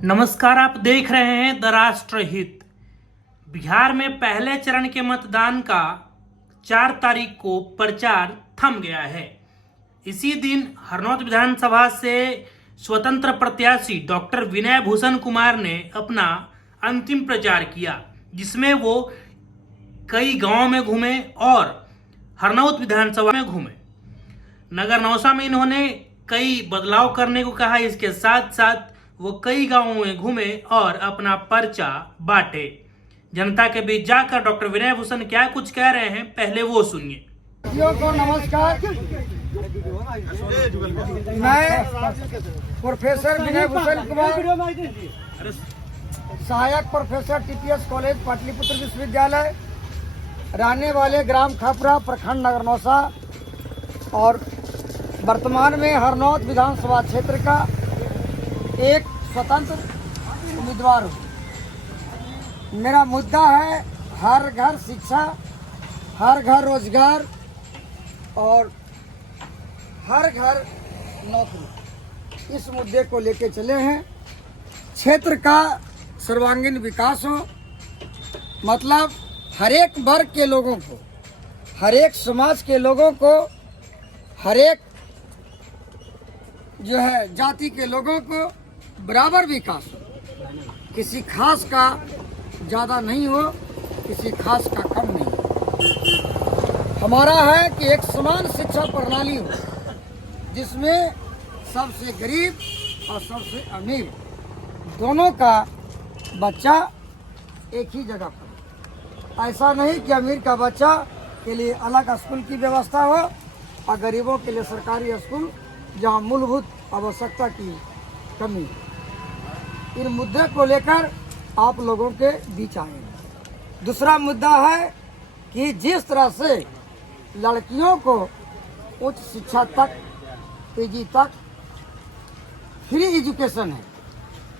नमस्कार, आप देख रहे हैं द राष्ट्र हित। बिहार में पहले चरण के मतदान का 4 तारीख को प्रचार थम गया है। इसी दिन हरनौत विधानसभा से स्वतंत्र प्रत्याशी डॉक्टर विनय भूषण कुमार ने अपना अंतिम प्रचार किया, जिसमें वो कई गांवों में घूमे और हरनौत विधानसभा में घूमे। नगर नौसा में इन्होंने कई बदलाव करने को कहा। इसके साथ साथ वो कई गांवों में घूमे और अपना पर्चा बांटे। जनता के बीच जाकर डॉक्टर विनय भूषण क्या कुछ कह रहे हैं, पहले वो सुनिए। को नमस्कार। मैं प्रोफेसर विनय भूषण कुमार, सहायक प्रोफेसर टीपीएस कॉलेज पाटलिपुत्र विश्वविद्यालय, रहने वाले ग्राम खपरा, प्रखंड नगर नौसा और वर्तमान में हरनौत विधानसभा क्षेत्र का एक स्वतंत्र उम्मीदवार हूँ। मेरा मुद्दा है हर घर शिक्षा, हर घर रोजगार और हर घर नौकरी। इस मुद्दे को लेके चले हैं। क्षेत्र का सर्वांगीण विकास हो, मतलब हर एक वर्ग के लोगों को, हर एक समाज के लोगों को, हर एक जो है जाति के लोगों को बराबर विकास हो। किसी खास का ज़्यादा नहीं हो, किसी खास का कम नहीं हो। हमारा है कि एक समान शिक्षा प्रणाली हो, जिसमें सबसे गरीब और सबसे अमीर दोनों का बच्चा एक ही जगह पर। ऐसा नहीं कि अमीर का बच्चा के लिए अलग स्कूल की व्यवस्था हो और गरीबों के लिए सरकारी स्कूल, जहां मूलभूत आवश्यकता की कमी। इन मुद्दे को लेकर आप लोगों के बीच आए। दूसरा मुद्दा है कि जिस तरह से लड़कियों को उच्च शिक्षा तक, पीजी तक फ्री एजुकेशन है,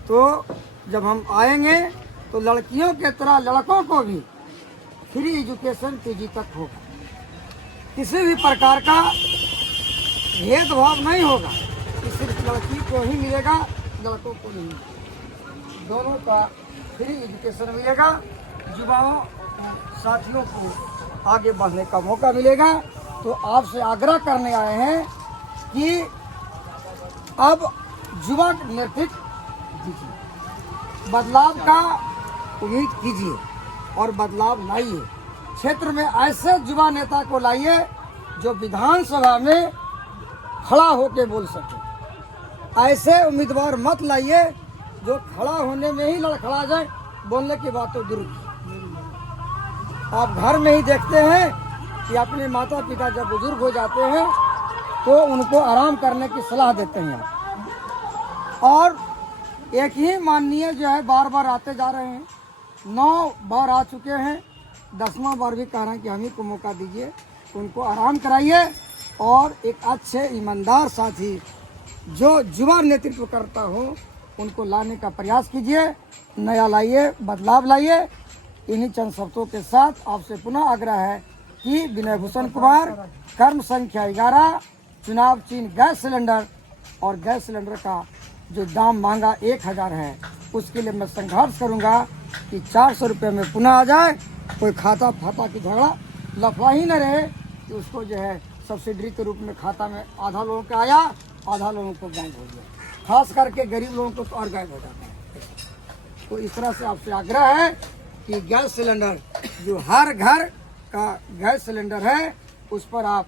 तो जब हम आएंगे तो लड़कियों के तरह लड़कों को भी फ्री एजुकेशन पीजी तक होगा। किसी भी प्रकार का भेदभाव नहीं होगा कि सिर्फ लड़की को ही मिलेगा, लड़कों को नहीं मिलेगा। दोनों का फ्री एजुकेशन मिलेगा। युवाओं साथियों को आगे बढ़ने का मौका मिलेगा। तो आपसे आग्रह करने आए हैं कि अब युवा नेतृत्व दीजिए, बदलाव का उम्मीद कीजिए और बदलाव लाइए। क्षेत्र में ऐसे युवा नेता को लाइए जो विधानसभा में खड़ा होके बोल सके। ऐसे उम्मीदवार मत लाइए जो खड़ा होने में ही लड़खड़ा जाए, बोलने की बात तो दूर की। आप घर में ही देखते हैं कि अपने माता पिता जब बुजुर्ग हो जाते हैं तो उनको आराम करने की सलाह देते हैं, और एक ही माननीय जो है बार बार आते जा रहे हैं। 9 बार आ चुके हैं, 10वां बार भी कह रहे हैं कि हम ही को मौका दीजिए। उनको आराम कराइए और एक अच्छे ईमानदार साथी जो युवा नेतृत्व करता हो उनको लाने का प्रयास कीजिए। नया लाइए, बदलाव लाइए। इन्हीं चंद शब्दों के साथ आपसे पुनः आग्रह है कि विनय भूषण कुमार, कर्म संख्या 11, चुनाव चिन्ह गैस सिलेंडर, और गैस सिलेंडर का जो दाम मांगा 1000 है, उसके लिए मैं संघर्ष करूंगा कि 400 रुपये में पुनः आ जाए। कोई खाता फाता की झगड़ा लफड़ा ही न रहे कि उसको जो है सब्सिडी के रूप में खाता में आधा लोगों का आया, आधा लोगों को गायब हो गया। खास करके गरीब लोगों को तो और गायब हो जाता है। तो इस तरह से आपसे आग्रह है कि गैस सिलेंडर जो हर घर का गैस सिलेंडर है, उस पर आप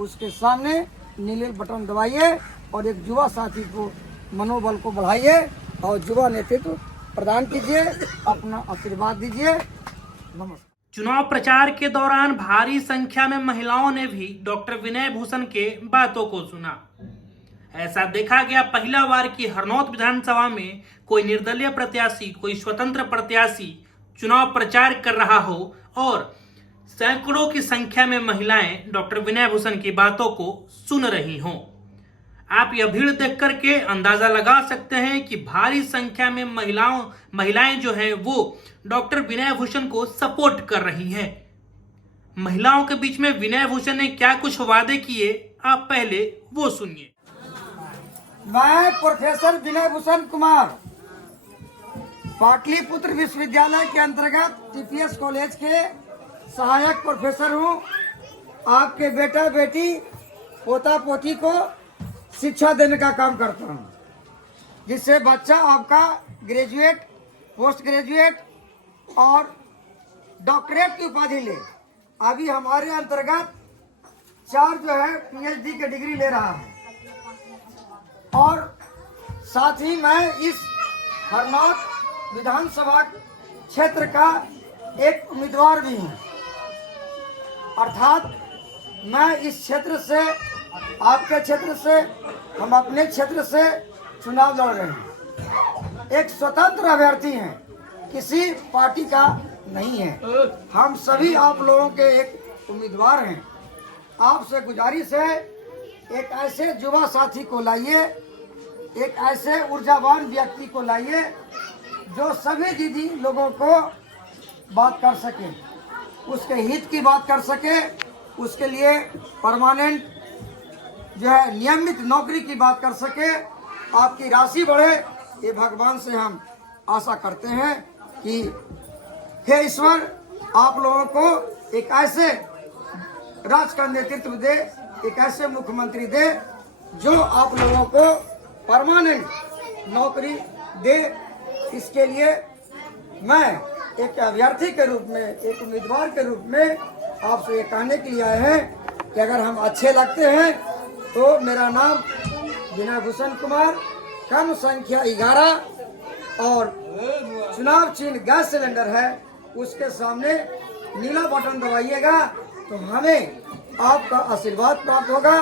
उसके सामने नीले बटन दबाइए और एक युवा साथी को मनोबल को बढ़ाइए और युवा नेतृत्व प्रदान कीजिए। अपना आशीर्वाद दीजिए। नमस्कार। चुनाव प्रचार के दौरान भारी संख्या में महिलाओं ने भी डॉक्टर विनय भूषण के बातों को सुना। ऐसा देखा गया पहला बार कि हरनौत विधानसभा में कोई निर्दलीय प्रत्याशी, कोई स्वतंत्र प्रत्याशी चुनाव प्रचार कर रहा हो और सैकड़ों की संख्या में महिलाएं डॉक्टर विनय भूषण की बातों को सुन रही हों। आप यह भीड़ देख करके अंदाजा लगा सकते हैं कि भारी संख्या में महिलाएं जो हैं वो डॉक्टर विनय भूषण को सपोर्ट कर रही हैं। महिलाओं के बीच में विनय भूषण ने क्या कुछ वादे किए, आप पहले वो सुनिए। मैं प्रोफेसर विनय भूषण कुमार पाटलिपुत्र विश्वविद्यालय के अंतर्गत टीपीएस कॉलेज के सहायक प्रोफेसर हूँ। आपके बेटा बेटी पोता पोती को शिक्षा देने का काम करता हूँ, जिससे बच्चा आपका ग्रेजुएट, पोस्ट ग्रेजुएट और डॉक्टरेट की उपाधि ले। अभी हमारे अंतर्गत 4 जो है पीएचडी की डिग्री ले रहा है। और साथ ही मैं इस हरनौत विधानसभा क्षेत्र का एक उम्मीदवार भी हूँ। अर्थात मैं इस क्षेत्र से, आपके क्षेत्र से, हम अपने क्षेत्र से चुनाव लड़ रहे हैं। एक स्वतंत्र अभ्यर्थी हैं, किसी पार्टी का नहीं है। हम सभी आप लोगों के एक उम्मीदवार हैं। आपसे गुजारिश है, एक ऐसे युवा साथी को लाइए, एक ऐसे ऊर्जावान व्यक्ति को लाइए जो सभी दीदी लोगों को बात कर सके, उसके हित की बात कर सके, उसके लिए परमानेंट जो है नियमित नौकरी की बात कर सके, आपकी राशि बढ़े। ये भगवान से हम आशा करते हैं कि हे ईश्वर, आप लोगों को एक ऐसे राज्य का नेतृत्व दे, एक ऐसे मुख्यमंत्री दे जो आप लोगों को परमानेंट नौकरी दे। इसके लिए मैं एक अभ्यर्थी के रूप में, एक उम्मीदवार के रूप में आपसे ये कहने के लिए आए हैं कि अगर हम अच्छे लगते हैं तो मेरा नाम विनय भूषण कुमार, क्रम संख्या 11 और चुनाव चिन्ह गैस सिलेंडर है, उसके सामने नीला बटन दबाइएगा तो हमें आपका आशीर्वाद प्राप्त होगा।